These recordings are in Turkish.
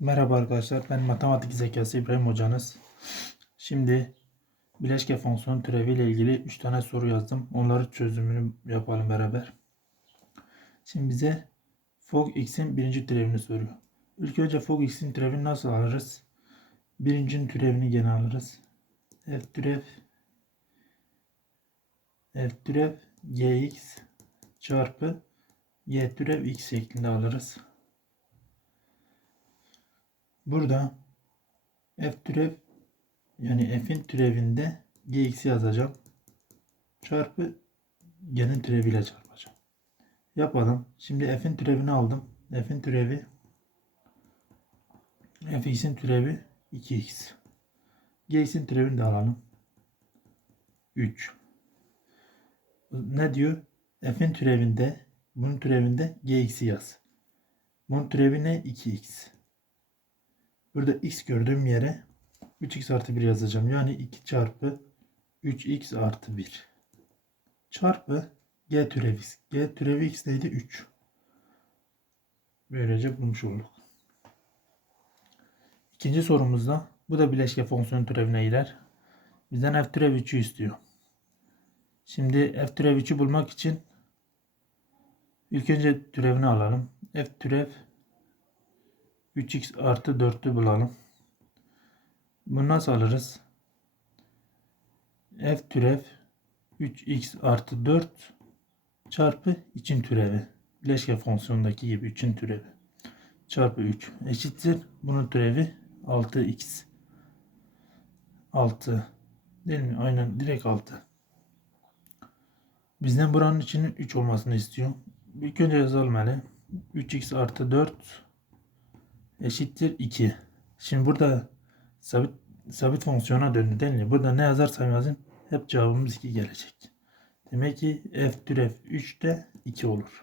Merhaba arkadaşlar. Ben matematik zekası İbrahim hocanız. Şimdi bileşke fonksiyon türevi ile ilgili 3 tane soru yazdım. Onları çözümünü yapalım beraber. Şimdi bize fog x'in birinci türevini soruyor. İlk önce fog x'in türevini nasıl alırız? Birincinin türevini gene alırız. F türev F türev gx çarpı y türev x şeklinde alırız. Burada f türev yani f'in türevinde gx'i yazacağım. Çarpı g'nin türeviyle çarpacağım. Yapalım. Şimdi f'in türevini aldım. f'in türevi fx'in türevi 2x. gx'in türevini de alalım. 3. Ne diyor? f'in türevinde bunun türevinde gx'i yaz. Bunun türevi ne? 2x. Burada x gördüğüm yere 3x artı 1 yazacağım. Yani 2 çarpı 3x artı 1 çarpı g türevi x. g türevi x neydi? 3. Böylece bulmuş olduk. İkinci sorumuzda bu da bileşke fonksiyon türevine girer. Bizden f türev 3'ü istiyor. Şimdi f türev 3'ü bulmak için ilk önce türevini alalım. f türev 3x artı 4'ü bulalım. Bunu nasıl alırız? f türev 3x artı 4 çarpı için türevi. Bileşke fonksiyondaki gibi 3'ün türevi. Çarpı 3 eşittir. Bunun türevi 6x. 6 değil mi? Aynen direkt 6. Bizden buranın içinin 3 olmasını istiyor. İlk önce yazalım hele. 3x artı 4 eşittir 2. Şimdi burada sabit sabit fonksiyona döndü değil mi? Burada ne yazarsam yazayım hep cevabımız 2 gelecek. Demek ki f türev 3 de 2 olur.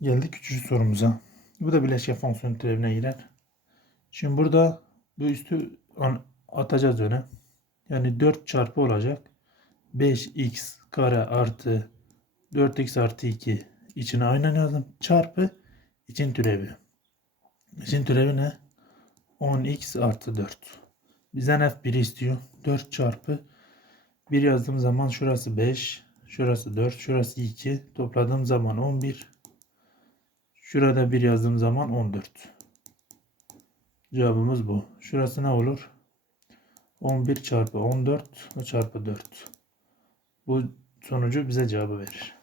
Geldik üçüncü sorumuza. Bu da bileşke fonksiyon türevine girer. Şimdi burada bu üstü atacağız öne. Yani 4 çarpı olacak. 5x kare artı 4x artı 2 içine aynen yazdım. Çarpı için türevi. İçin türevi ne? 10x artı 4. Bizden f1 istiyor. 4 çarpı 1 yazdığım zaman şurası 5. Şurası 4. Şurası 2. Topladığım zaman 11. Şurada 1 yazdığım zaman 14. Cevabımız bu. Şurası ne olur? 11 çarpı 14 çarpı 4. Bu sonucu bize cevabı verir.